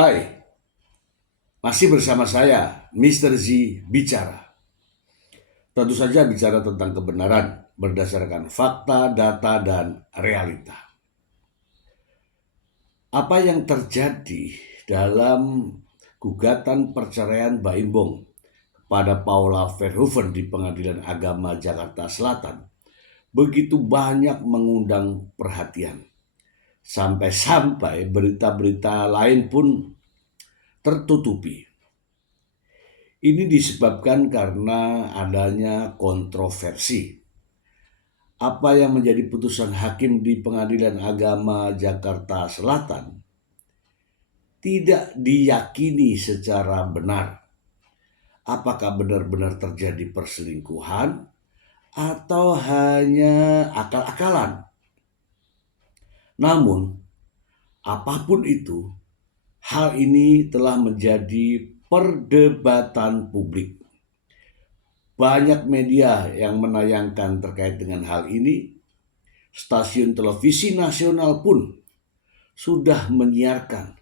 Hai, masih bersama saya, Mr. Z Bicara. Tentu saja bicara tentang kebenaran berdasarkan fakta, data, dan realita. Apa yang terjadi dalam gugatan perceraian Baim Bong pada Paula Verhoeven di Pengadilan Agama Jakarta Selatan begitu banyak mengundang perhatian. Sampai-sampai berita-berita lain pun tertutupi. Ini disebabkan karena adanya kontroversi. Apa yang menjadi putusan hakim di Pengadilan Agama Jakarta Selatan tidak diyakini secara benar. Apakah benar-benar terjadi perselingkuhan atau hanya akal-akalan? Namun, apapun itu, hal ini telah menjadi perdebatan publik. Banyak media yang menayangkan terkait dengan hal ini. Stasiun televisi nasional pun sudah menyiarkan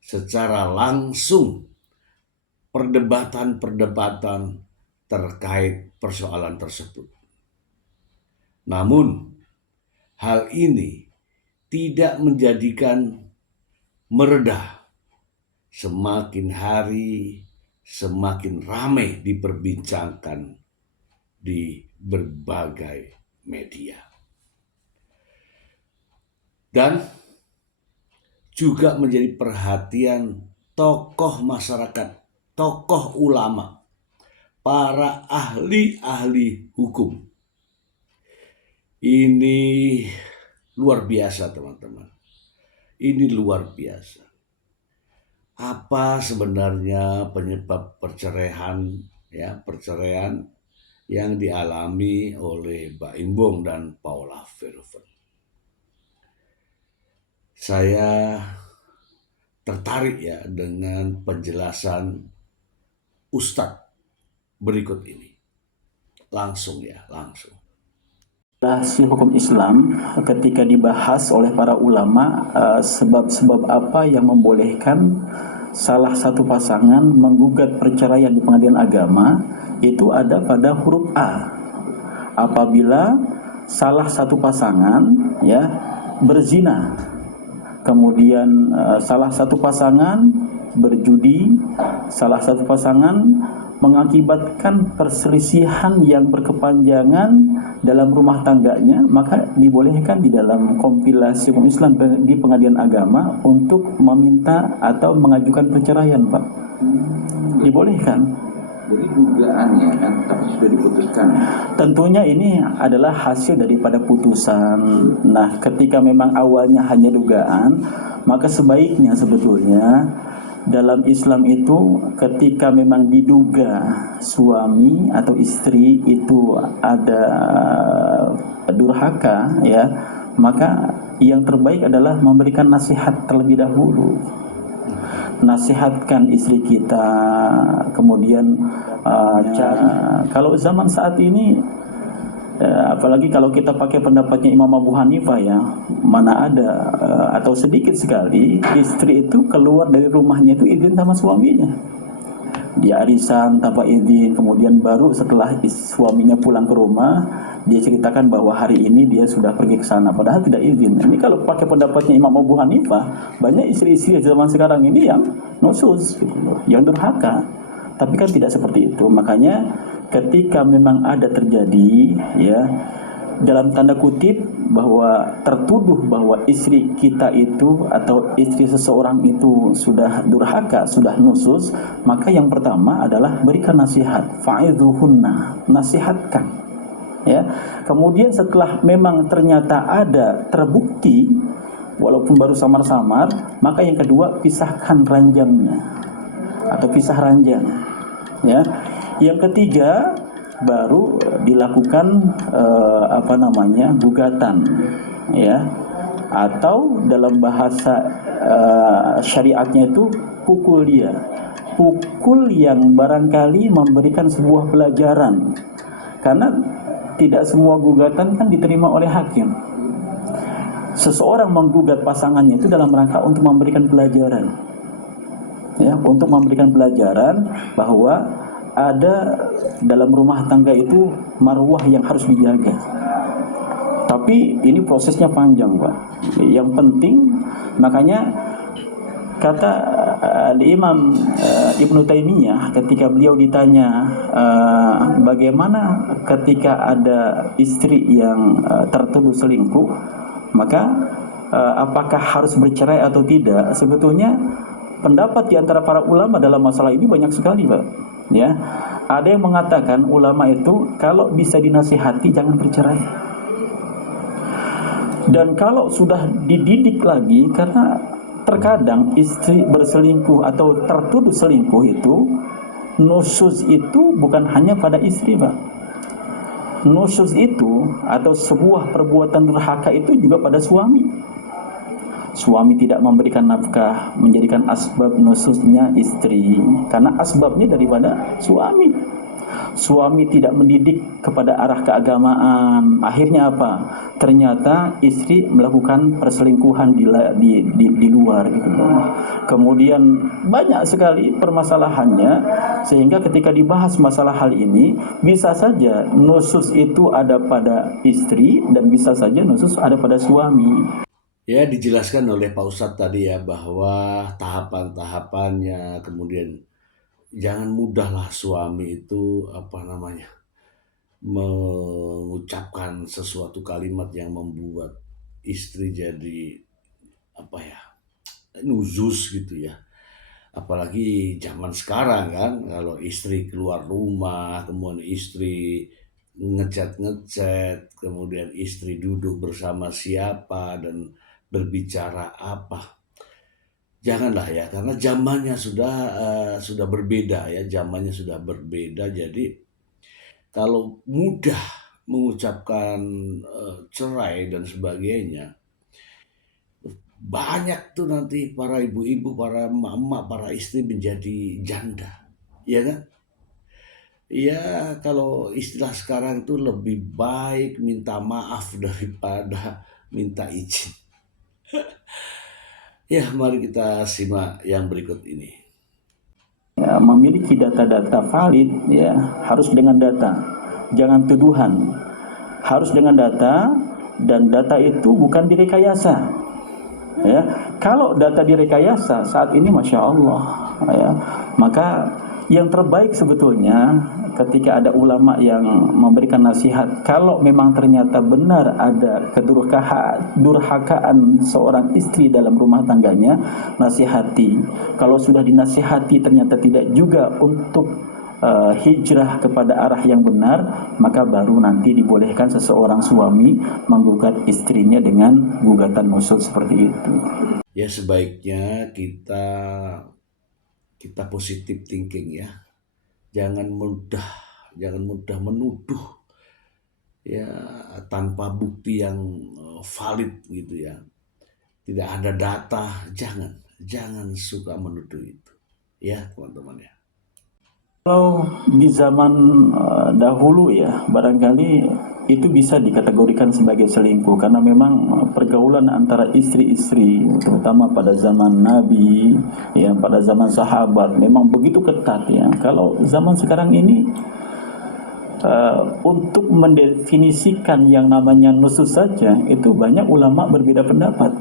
secara langsung perdebatan-perdebatan terkait persoalan tersebut. Namun, hal ini tidak menjadikan mereda. Semakin hari semakin ramai diperbincangkan di berbagai media. Dan juga menjadi perhatian tokoh masyarakat, tokoh ulama, para ahli-ahli hukum. Ini luar biasa, teman-teman. Ini luar biasa. Apa sebenarnya penyebab perceraian yang dialami oleh Baim Bong dan Paula Verhoeven? Saya tertarik dengan penjelasan Ustadz berikut ini. Langsung. Rahasia hukum Islam ketika dibahas oleh para ulama, sebab-sebab apa yang membolehkan salah satu pasangan menggugat perceraian di pengadilan agama, itu ada pada huruf A. Apabila salah satu pasangan berzina, kemudian salah satu pasangan berjudi, salah satu pasangan mengakibatkan perselisihan yang berkepanjangan dalam rumah tangganya, maka dibolehkan di dalam kompilasi hukum Islam di pengadilan agama untuk meminta atau mengajukan perceraian, Pak. Dibolehkan. Jadi dugaannya kan, tapi sudah diputuskan. Tentunya ini adalah hasil daripada putusan. Nah, ketika memang awalnya hanya dugaan, maka sebaiknya sebetulnya dalam Islam itu ketika memang diduga suami atau istri itu ada durhaka, maka yang terbaik adalah memberikan nasihat terlebih dahulu. Nasihatkan istri kita, kemudian kalau zaman saat ini, apalagi kalau kita pakai pendapatnya Imam Abu Hanifah, mana ada atau sedikit sekali istri itu keluar dari rumahnya itu izin sama suaminya. Dia arisan tanpa izin, kemudian baru setelah suaminya pulang ke rumah, dia ceritakan bahwa hari ini dia sudah pergi ke sana, padahal tidak izin. Ini kalau pakai pendapatnya Imam Abu Hanifah, banyak istri-istri zaman sekarang ini yang nusus, yang durhaka. Tapi kan tidak seperti itu. Makanya ketika memang ada terjadi, dalam tanda kutip, bahwa tertuduh bahwa istri kita itu atau istri seseorang itu sudah durhaka, sudah nusus, maka yang pertama adalah berikan nasihat, fa'idhuhunna, nasihatkan. Kemudian setelah memang ternyata ada terbukti, walaupun baru samar-samar, maka yang kedua pisahkan ranjangnya atau pisah ranjang. Yang ketiga baru dilakukan gugatan, atau dalam bahasa syariatnya itu pukul dia, pukul yang barangkali memberikan sebuah pelajaran, karena tidak semua gugatan kan diterima oleh hakim. Seseorang menggugat pasangannya itu dalam rangka untuk memberikan pelajaran. ya, untuk memberikan pelajaran bahwa ada dalam rumah tangga itu marwah yang harus dijaga. Tapi ini prosesnya panjang, Pak. Yang penting, makanya kata Imam Ibnu Taimiyah ketika beliau ditanya bagaimana ketika ada istri yang tertuduh selingkuh, maka apakah harus bercerai atau tidak? Sebetulnya pendapat di antara para ulama dalam masalah ini banyak sekali, Pak. Ya, ada yang mengatakan ulama itu kalau bisa dinasihati jangan bercerai. Dan kalau sudah dididik lagi, karena terkadang istri berselingkuh atau tertuduh selingkuh itu, nusyuz itu bukan hanya pada istri, Pak. Nusyuz itu atau sebuah perbuatan durhaka itu juga pada suami. Suami tidak memberikan nafkah menjadikan asbab nusyuznya istri, karena asbabnya daripada suami. Suami tidak mendidik kepada arah keagamaan, akhirnya apa? Ternyata istri melakukan perselingkuhan di luar gitu. Kemudian banyak sekali permasalahannya, sehingga ketika dibahas masalah hal ini, bisa saja nusyuz itu ada pada istri dan bisa saja nusyuz ada pada suami. Ya, dijelaskan oleh Pak Ustadz tadi ya bahwa tahapan-tahapannya, kemudian jangan mudahlah suami itu mengucapkan sesuatu kalimat yang membuat istri jadi nuzus gitu ya. Apalagi zaman sekarang kan, kalau istri keluar rumah, kemudian istri ngechat, kemudian istri duduk bersama siapa dan berbicara apa. Janganlah ya, karena zamannya sudah berbeda ya, zamannya sudah berbeda. Jadi kalau mudah mengucapkan cerai dan sebagainya, banyak tuh nanti para ibu-ibu, para emak-emak, para istri menjadi janda, ya kan? Ya, kalau istilah sekarang tuh lebih baik minta maaf daripada minta izin. Ya, mari kita simak yang berikut ini. Ya, memiliki data-data valid ya, harus dengan data, jangan tuduhan. Harus dengan data, dan data itu bukan direkayasa. Ya, kalau data direkayasa saat ini Masya Allah ya, maka yang terbaik sebetulnya ketika ada ulama yang memberikan nasihat, kalau memang ternyata benar ada kedurhakaan seorang istri dalam rumah tangganya, nasihati. Kalau sudah dinasihati ternyata tidak juga untuk hijrah kepada arah yang benar, maka baru nanti dibolehkan seseorang suami menggugat istrinya dengan gugatan nusyuz seperti itu. Ya, sebaiknya kita positive thinking ya. Jangan mudah menuduh ya tanpa bukti yang valid gitu ya. Tidak ada data, jangan suka menuduh itu. Ya, teman-teman ya. Kalau di zaman dahulu ya, barangkali itu bisa dikategorikan sebagai selingkuh, karena memang pergaulan antara istri-istri, terutama pada zaman Nabi, ya pada zaman sahabat, memang begitu ketat ya. Kalau zaman sekarang ini, untuk mendefinisikan yang namanya nusyuz saja, itu banyak ulama berbeda pendapat.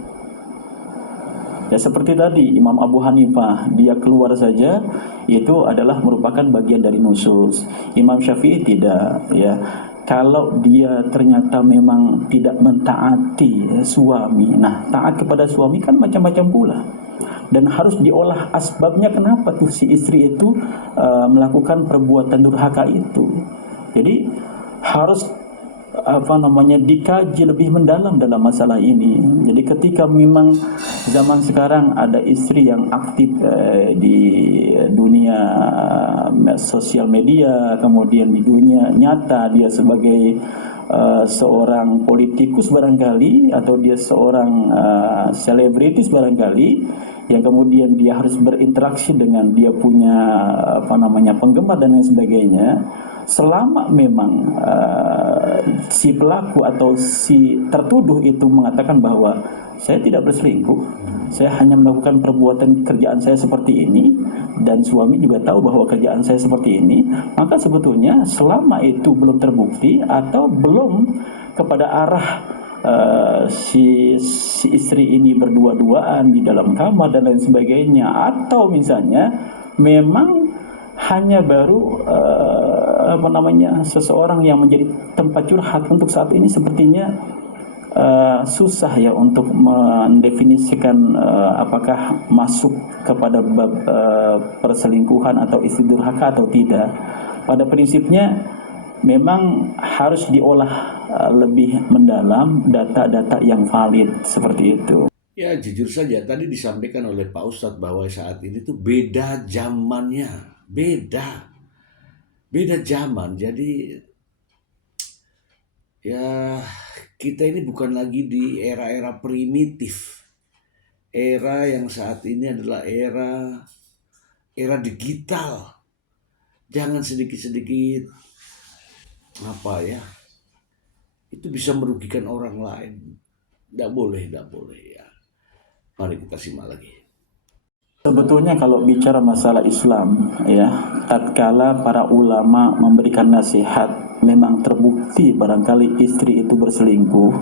Ya seperti tadi Imam Abu Hanifah, dia keluar saja itu adalah merupakan bagian dari nusyuz. Imam Syafi'i tidak ya. Kalau dia ternyata memang tidak mentaati suami, nah taat kepada suami kan macam-macam pula. Dan harus diolah asbabnya kenapa tuh si istri itu melakukan perbuatan durhaka itu. Jadi harus dikaji lebih mendalam dalam masalah ini. Jadi ketika memang zaman sekarang ada istri yang aktif di dunia sosial media, kemudian di dunia nyata dia sebagai seorang politikus barangkali, atau dia seorang selebritis barangkali, yang kemudian dia harus berinteraksi dengan dia punya penggemar dan lain sebagainya. Selama memang si pelaku atau si tertuduh itu mengatakan bahwa saya tidak berselingkuh, saya hanya melakukan perbuatan kerjaan saya seperti ini, dan suami juga tahu bahwa kerjaan saya seperti ini, maka sebetulnya selama itu belum terbukti atau belum kepada arah si istri ini berdua-duaan di dalam kamar dan lain sebagainya, atau misalnya memang hanya baru seseorang yang menjadi tempat curhat untuk saat ini, sepertinya susah ya untuk mendefinisikan apakah masuk kepada bab perselingkuhan atau istri durhaka atau tidak. Pada prinsipnya memang harus diolah lebih mendalam data-data yang valid seperti itu. Ya jujur saja tadi disampaikan oleh Pak Ustadz bahwa saat ini tuh beda zamannya, beda zaman. Jadi ya kita ini bukan lagi di era-era primitif. Era yang saat ini adalah era digital. Jangan sedikit-sedikit itu bisa merugikan orang lain. Tidak boleh ya. Mari kita simak lagi. Sebetulnya kalau bicara masalah Islam ya, tatkala para ulama memberikan nasihat memang terbukti barangkali istri itu berselingkuh,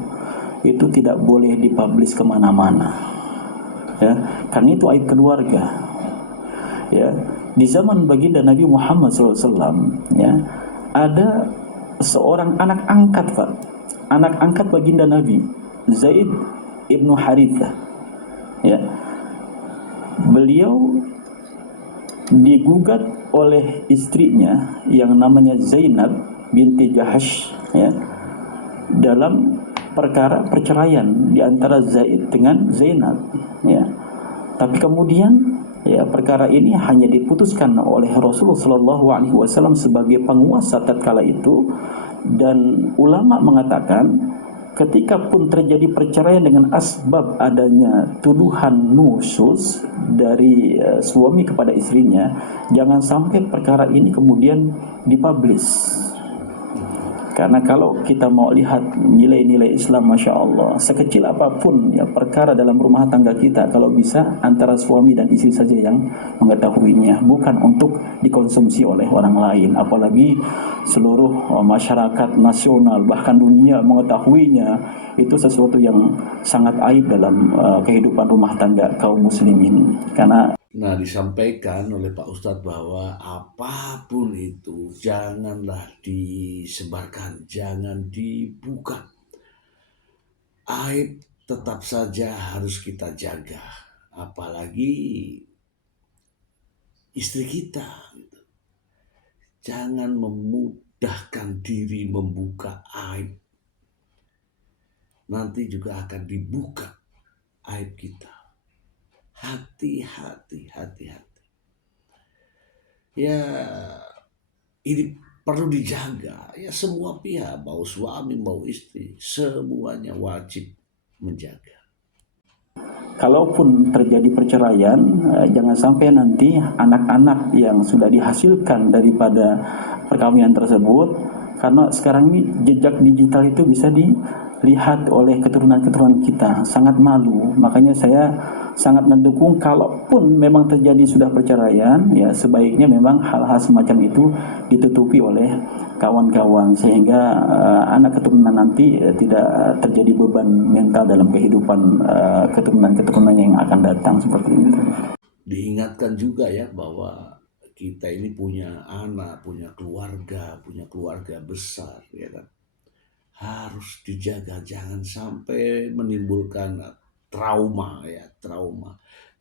itu tidak boleh dipublish kemana-mana ya, karena itu aib keluarga ya. Di zaman baginda Nabi Muhammad SAW ya, ada seorang anak angkat baginda Nabi, Zaid ibnu Harithah ya. Beliau digugat oleh istrinya yang namanya Zainab binti Jahash ya, dalam perkara perceraian di antara Zaid dengan Zainab ya. Tapi kemudian ya, perkara ini hanya diputuskan oleh Rasulullah SAW sebagai penguasa tatkala itu, dan ulama mengatakan ketika pun terjadi perceraian dengan asbab adanya tuduhan nusyuz dari suami kepada istrinya, jangan sampai perkara ini kemudian dipublish. Karena kalau kita mau lihat nilai-nilai Islam, Masya Allah, sekecil apapun ya perkara dalam rumah tangga kita, kalau bisa antara suami dan istri saja yang mengetahuinya, bukan untuk dikonsumsi oleh orang lain. Apalagi seluruh masyarakat nasional, bahkan dunia mengetahuinya, itu sesuatu yang sangat aib dalam kehidupan rumah tangga kaum muslimin. Karena disampaikan oleh Pak Ustadz bahwa apapun itu janganlah disebarkan, jangan dibuka. Aib tetap saja harus kita jaga, apalagi istri kita. Jangan memudahkan diri membuka aib. Nanti juga akan dibuka aib kita. Hati-hati. Ya, ini perlu dijaga. Ya, semua pihak, mau suami, mau istri, semuanya wajib menjaga. Kalaupun terjadi perceraian, jangan sampai nanti anak-anak yang sudah dihasilkan daripada perkawinan tersebut, karena sekarang ini jejak digital itu bisa dilihat oleh keturunan-keturunan kita, sangat malu. Makanya saya sangat mendukung kalaupun memang terjadi sudah perceraian, ya sebaiknya memang hal-hal semacam itu ditutupi oleh kawan-kawan, sehingga anak keturunan nanti tidak terjadi beban mental dalam kehidupan keturunan-keturunan yang akan datang seperti itu. Diingatkan juga ya bahwa kita ini punya anak, punya keluarga besar, ya kan? Harus dijaga, jangan sampai menimbulkan trauma.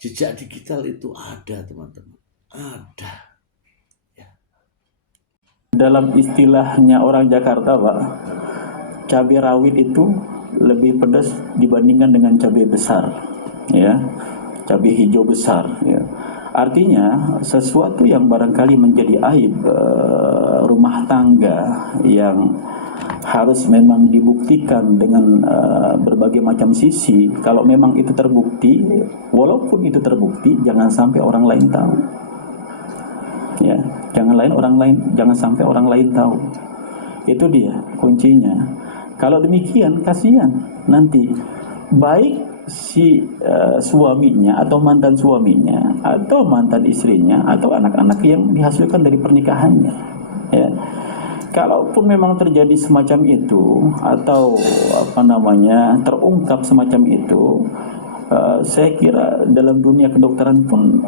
Jejak digital itu ada, teman-teman, ada. Ya. Dalam istilahnya orang Jakarta, Pak, cabai rawit itu lebih pedas dibandingkan dengan cabai besar, ya, cabai hijau besar, ya. Artinya sesuatu yang barangkali menjadi aib rumah tangga yang harus memang dibuktikan dengan berbagai macam sisi. Kalau memang itu terbukti, walaupun itu terbukti, jangan sampai orang lain tahu. Ya, jangan sampai orang lain tahu. Itu dia kuncinya. Kalau demikian, kasihan nanti baik si suaminya atau mantan suaminya atau mantan istrinya atau anak-anak yang dihasilkan dari pernikahannya, ya. Kalaupun memang terjadi semacam itu atau terungkap semacam itu, saya kira dalam dunia kedokteran pun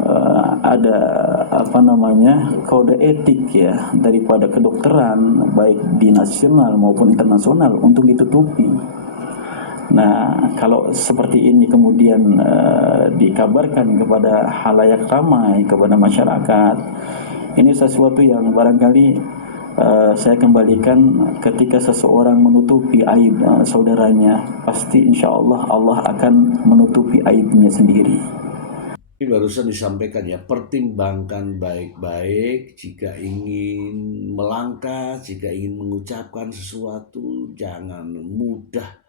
ada kode etik ya daripada kedokteran baik di nasional maupun internasional untuk ditutupi. Nah, kalau seperti ini kemudian dikabarkan kepada halayak ramai, kepada masyarakat, ini sesuatu yang barangkali saya kembalikan ketika seseorang menutupi aib saudaranya, pasti insya Allah Allah akan menutupi aibnya sendiri. Ini barusan disampaikan ya, pertimbangkan baik-baik jika ingin melangkah, jika ingin mengucapkan sesuatu, jangan mudah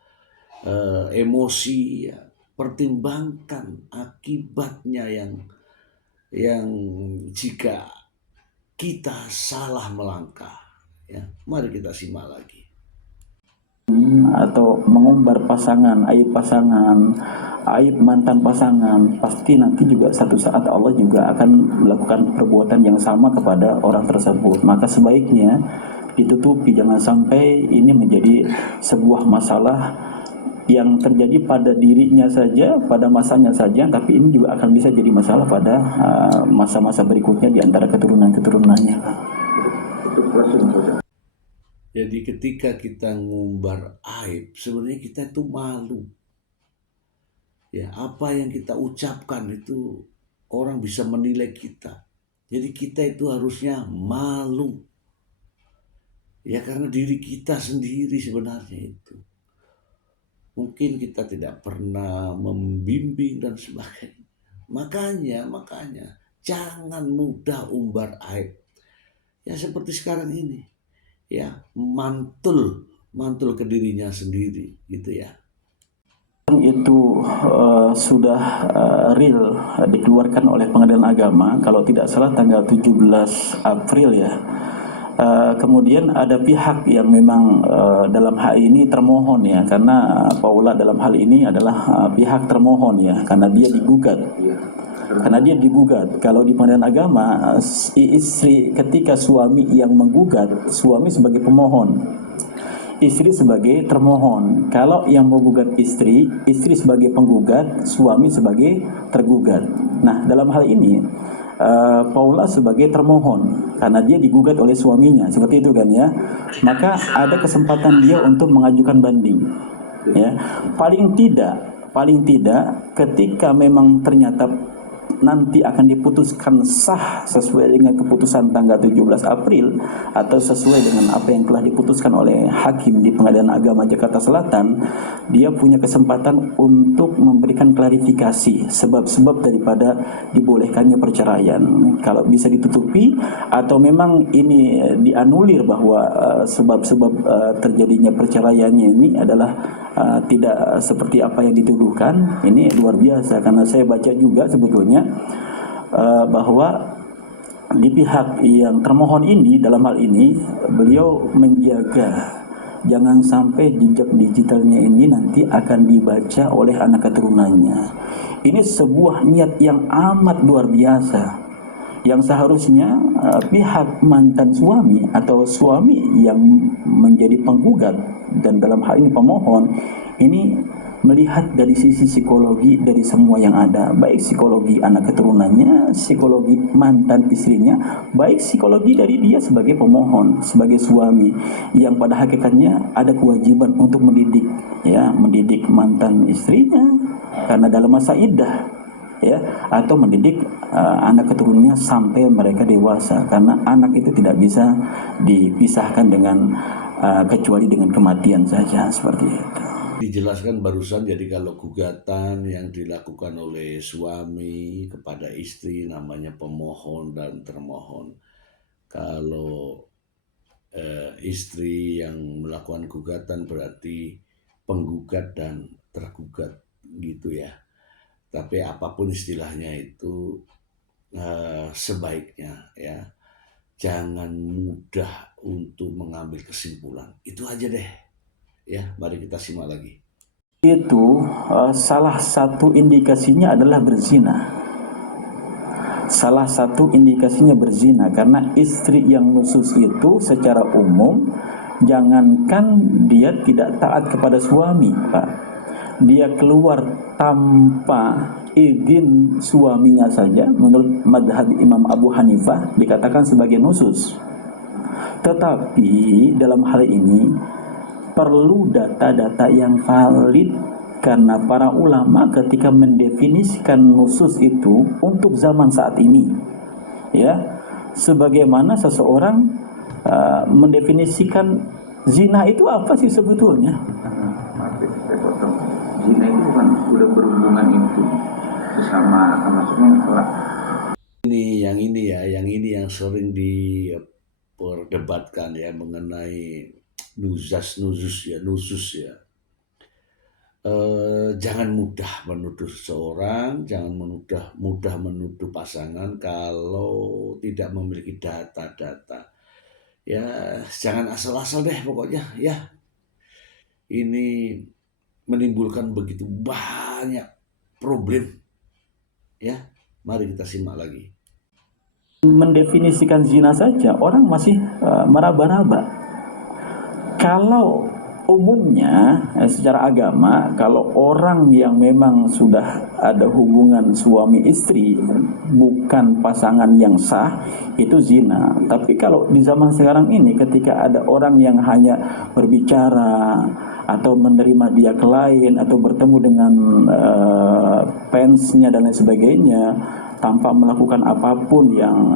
emosi ya. Pertimbangkan akibatnya yang jika kita salah melangkah ya. Mari kita simak lagi. Atau mengumbar pasangan, aib mantan pasangan, pasti nanti juga satu saat Allah juga akan melakukan perbuatan yang sama kepada orang tersebut. Maka sebaiknya ditutupi, jangan sampai ini menjadi sebuah masalah yang terjadi pada dirinya saja, pada masanya saja, tapi ini juga akan bisa jadi masalah pada masa-masa berikutnya di antara keturunan-keturunannya. Jadi ketika kita ngumbar aib, sebenarnya kita itu malu. Ya, apa yang kita ucapkan itu orang bisa menilai kita. Jadi kita itu harusnya malu. Ya karena diri kita sendiri sebenarnya itu. Mungkin kita tidak pernah membimbing dan sebagainya. Makanya jangan mudah umbar aib. Ya seperti sekarang ini. Ya, mantul ke dirinya sendiri gitu ya. Itu sudah real dikeluarkan oleh Pengadilan Agama kalau tidak salah tanggal 17 April ya. Kemudian ada pihak yang memang dalam hal ini termohon ya, karena Paula dalam hal ini adalah pihak termohon ya, karena dia digugat. Kalau di Pengadilan Agama, istri ketika suami yang menggugat, suami sebagai pemohon, istri sebagai termohon. Kalau yang menggugat istri sebagai penggugat, suami sebagai tergugat. Nah, dalam hal ini Paula sebagai termohon karena dia digugat oleh suaminya, seperti itu kan ya. Maka ada kesempatan dia untuk mengajukan banding. Ya, paling tidak ketika memang ternyata nanti akan diputuskan sah sesuai dengan keputusan tanggal 17 April atau sesuai dengan apa yang telah diputuskan oleh hakim di Pengadilan Agama Jakarta Selatan, dia punya kesempatan untuk memberikan klarifikasi sebab-sebab daripada dibolehkannya perceraian. Kalau bisa ditutupi atau memang ini dianulir bahwa sebab-sebab terjadinya perceraiannya ini adalah tidak seperti apa yang dituduhkan, ini luar biasa. Karena saya baca juga sebetulnya bahwa di pihak yang termohon ini, dalam hal ini beliau menjaga jangan sampai jejak digitalnya ini nanti akan dibaca oleh anak keturunannya. Ini sebuah niat yang amat luar biasa, yang seharusnya pihak mantan suami atau suami yang menjadi penggugat dan dalam hal ini pemohon ini melihat dari sisi psikologi dari semua yang ada, baik psikologi anak keturunannya, psikologi mantan istrinya, baik psikologi dari dia sebagai pemohon, sebagai suami yang pada hakikatnya ada kewajiban untuk mendidik mantan istrinya karena dalam masa iddah, ya, atau mendidik anak keturunannya sampai mereka dewasa, karena anak itu tidak bisa dipisahkan dengan kecuali dengan kematian saja, seperti itu. Dijelaskan barusan, jadi kalau gugatan yang dilakukan oleh suami kepada istri namanya pemohon dan termohon. Kalau istri yang melakukan gugatan berarti penggugat dan tergugat gitu ya. Tapi apapun istilahnya itu sebaiknya ya jangan mudah untuk mengambil kesimpulan. Itu aja deh. Ya, mari kita simak lagi. itu salah satu indikasinya adalah berzina. Salah satu indikasinya berzina karena istri yang nusus itu secara umum jangankan dia tidak taat kepada suami, Pak. Dia keluar tanpa izin suaminya saja menurut madhab Imam Abu Hanifah dikatakan sebagai nusus. Tetapi dalam hal ini perlu data-data yang valid karena para ulama ketika mendefinisikan nusus itu untuk zaman saat ini, ya, sebagaimana seseorang mendefinisikan zina itu apa sih sebetulnya? Maaf ya, saya potong. Zina itu bukan udah berhubungan itu sesama, maksudnya orang. Yang ini yang sering diperdebatkan ya mengenai nusus ya. Jangan mudah menuduh seseorang, jangan mudah menuduh pasangan kalau tidak memiliki data-data. Ya, jangan asal-asal deh pokoknya ya. Ini menimbulkan begitu banyak problem ya. Mari kita simak lagi. Mendefinisikan zina saja orang masih meraba-raba. Kalau umumnya secara agama, kalau orang yang memang sudah ada hubungan suami istri bukan pasangan yang sah, itu zina. Tapi kalau di zaman sekarang ini ketika ada orang yang hanya berbicara atau menerima dia klien atau bertemu dengan fansnya dan lain sebagainya tanpa melakukan apapun yang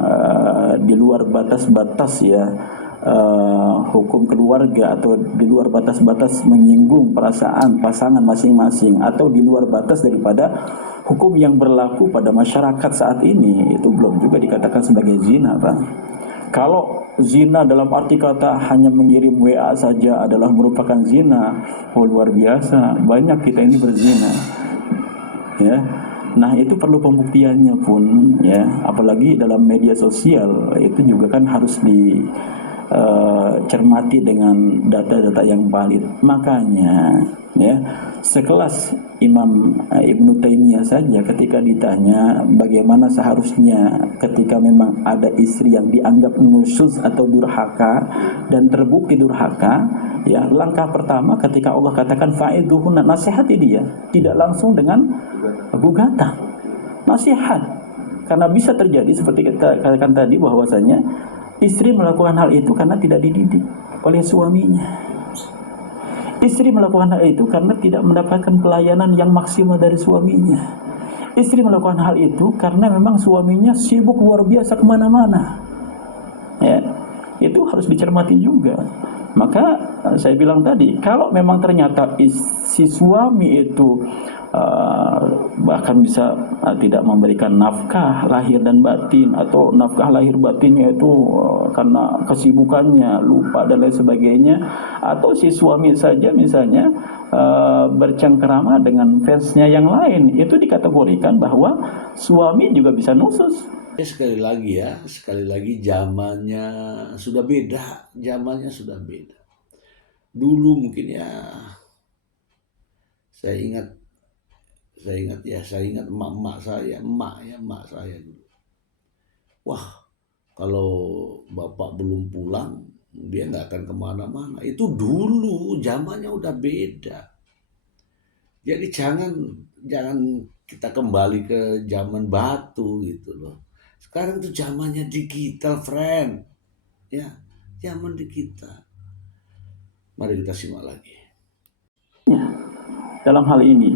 di luar batas-batas ya hukum keluarga atau di luar batas-batas menyinggung perasaan pasangan masing-masing atau di luar batas daripada hukum yang berlaku pada masyarakat saat ini, itu belum juga dikatakan sebagai zina, Bang. Kalau zina dalam arti kata hanya mengirim WA saja adalah merupakan zina, oh luar biasa, banyak kita ini berzina. Ya. Nah, itu perlu pembuktiannya pun ya, apalagi dalam media sosial itu juga kan harus cermati dengan data-data yang valid. Makanya ya, sekelas Imam Ibnu Taimiyah saja ketika ditanya bagaimana seharusnya ketika memang ada istri yang dianggap nusyuz atau durhaka dan terbukti durhaka, ya langkah pertama ketika Allah katakan fa'iduhunna, nasihati dia, tidak langsung dengan gugatan, nasihat. Karena bisa terjadi seperti kita katakan tadi bahwasanya istri melakukan hal itu karena tidak dididik oleh suaminya. Istri melakukan hal itu karena tidak mendapatkan pelayanan yang maksimal dari suaminya. Istri melakukan hal itu karena memang suaminya sibuk luar biasa kemana-mana. Ya, itu harus dicermati juga. Maka saya bilang tadi, kalau memang ternyata si suami itu bahkan bisa tidak memberikan nafkah lahir dan batin, atau nafkah lahir batinnya itu karena kesibukannya, lupa dan lain sebagainya, atau si suami saja misalnya bercengkerama dengan fansnya yang lain, itu dikategorikan bahwa suami juga bisa nusus. Sekali lagi zamannya sudah beda, Dulu mungkin ya, saya ingat emak saya dulu. Wah, kalau bapak belum pulang, dia nggak akan kemana-mana. Itu dulu zamannya udah beda. Jadi jangan kita kembali ke zaman batu gitu loh. Sekarang tuh zamannya digital, friend. Ya, zaman digital. Mari kita simak lagi. Dalam hal ini,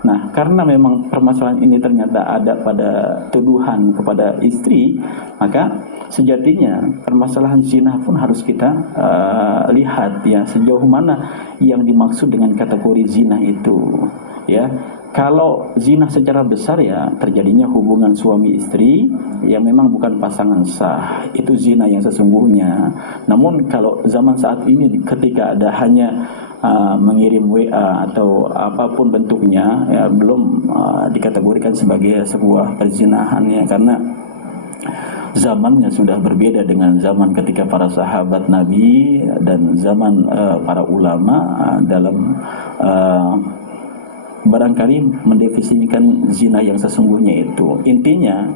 nah karena memang permasalahan ini ternyata ada pada tuduhan kepada istri, maka sejatinya permasalahan zina pun harus kita lihat ya, sejauh mana yang dimaksud dengan kategori zina itu ya. Kalau zina secara besar ya terjadinya hubungan suami istri yang memang bukan pasangan sah, itu zina yang sesungguhnya. Namun kalau zaman saat ini ketika ada hanya mengirim WA atau apapun bentuknya, ya belum dikategorikan sebagai sebuah perzinahan ya, karena zamannya sudah berbeda dengan zaman ketika para sahabat Nabi dan zaman para ulama dalam barangkali mendefinisikan zina yang sesungguhnya itu. Intinya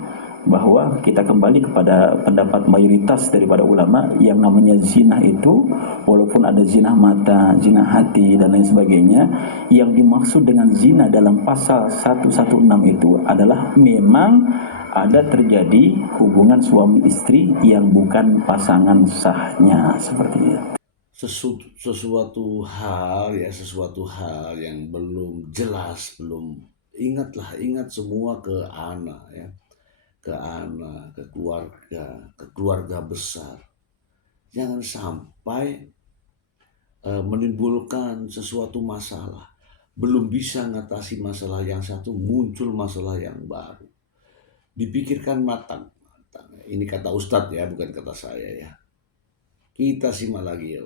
bahwa kita kembali kepada pendapat mayoritas daripada ulama, yang namanya zina itu walaupun ada zina mata, zina hati dan lain sebagainya, yang dimaksud dengan zina dalam pasal 116 itu adalah memang ada terjadi hubungan suami istri yang bukan pasangan sahnya, seperti itu. Sesuatu hal yang belum jelas, ingat semua ke anak ya, ke keluarga besar. Jangan sampai menimbulkan sesuatu masalah. Belum bisa ngatasi masalah yang satu, muncul masalah yang baru. Dipikirkan matang. Ini kata Ustadz ya, bukan kata saya ya. Kita simak lagi ya.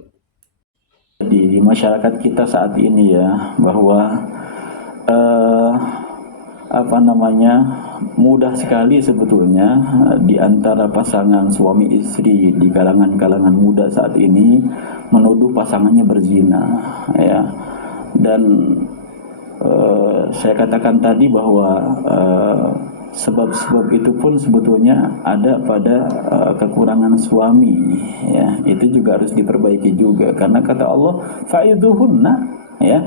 Di masyarakat kita saat ini ya, bahwa mudah sekali sebetulnya di antara pasangan suami istri di kalangan muda saat ini menuduh pasangannya berzina ya. Dan saya katakan tadi bahwa sebab-sebab itu pun sebetulnya ada pada kekurangan suami ya. Itu juga harus diperbaiki juga, karena kata Allah fa'idhuhunna ya.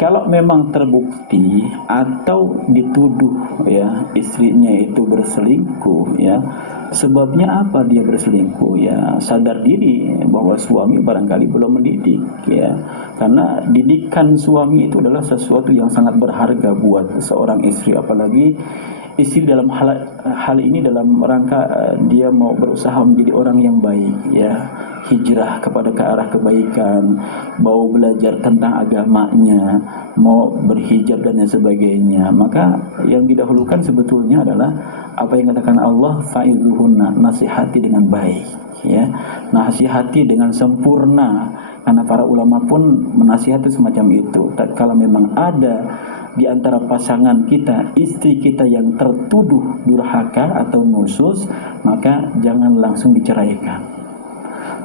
Kalau memang terbukti atau dituduh ya istrinya itu berselingkuh ya, sebabnya apa dia berselingkuh ya, sadar diri bahwa suami barangkali belum mendidik ya, karena didikan suami itu adalah sesuatu yang sangat berharga buat seorang istri, apalagi istri dalam hal ini dalam rangka dia mau berusaha menjadi orang yang baik ya, hijrah kepada ke arah kebaikan, mau belajar tentang agamanya, mau berhijab dan lain sebagainya. Maka yang didahulukan sebetulnya adalah apa yang katakan Allah, fa'idhuhunna, nasihati dengan baik ya, nasihati dengan sempurna, karena para ulama pun menasihati semacam itu. Kalau memang ada di antara pasangan kita, istri kita yang tertuduh durhaka atau nusus, maka jangan langsung diceraikan,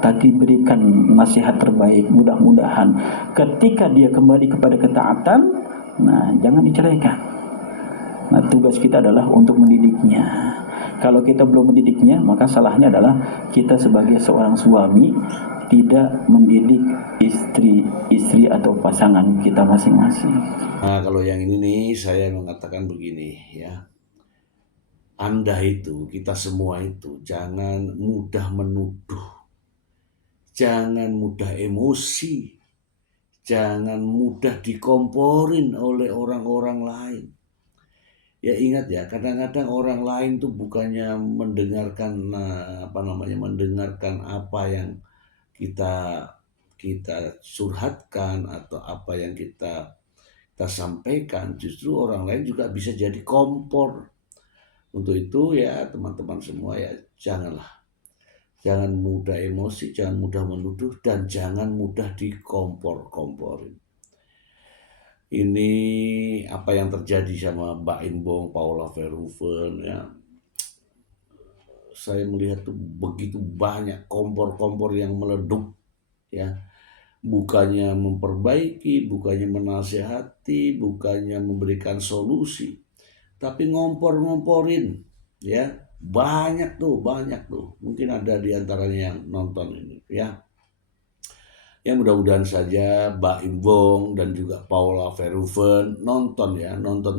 tapi berikan nasihat terbaik. Mudah-mudahan ketika dia kembali kepada ketaatan, nah jangan diceraikan. Nah tugas kita adalah untuk mendidiknya. Kalau kita belum mendidiknya, maka salahnya adalah kita sebagai seorang suami tidak mendidik istri atau pasangan kita masing-masing. Nah, kalau yang ini nih saya mengatakan begini ya. Kita semua itu jangan mudah menuduh, jangan mudah emosi, jangan mudah dikomporin oleh orang-orang lain. Ya ingat ya, kadang-kadang orang lain tuh bukannya mendengarkan mendengarkan apa yang kita kita surhatkan atau apa yang kita sampaikan, justru orang lain juga bisa jadi kompor. Untuk itu ya teman-teman semua ya, jangan mudah emosi, jangan mudah menuduh, dan jangan mudah dikompor-komporin. Ini apa yang terjadi sama Mbak Inbong, Paula Verhoeven ya. Saya melihat tuh begitu banyak kompor-kompor yang meleduk ya. Bukannya memperbaiki, bukannya menasehati, bukannya memberikan solusi, tapi ngompor-ngomporin ya. Banyak tuh. Mungkin ada di antaranya yang nonton ini ya. Ya mudah-mudahan saja Mbak Imbong dan juga Paula Verhoeven nonton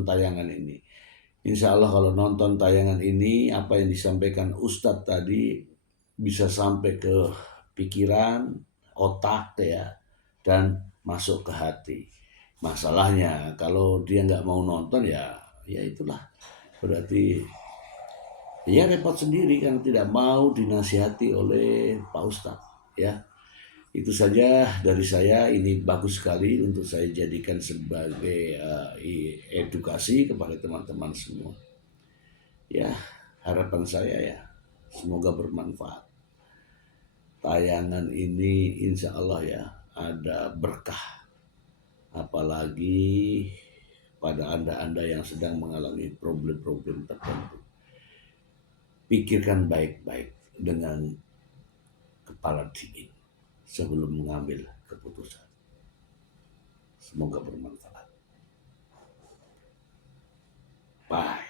tayangan ini. Insya Allah kalau nonton tayangan ini, apa yang disampaikan Ustadz tadi bisa sampai ke pikiran, otak ya, dan masuk ke hati. Masalahnya kalau dia nggak mau nonton ya itulah, berarti ya repot sendiri karena tidak mau dinasihati oleh Pak Ustadz ya. Itu saja dari saya, ini bagus sekali untuk saya jadikan sebagai edukasi kepada teman-teman semua. Ya, harapan saya ya, semoga bermanfaat. Tayangan ini insya Allah ya, ada berkah. Apalagi pada Anda-Anda yang sedang mengalami problem-problem tertentu. Pikirkan baik-baik dengan kepala dingin sebelum mengambil keputusan. Semoga bermanfaat. Bye.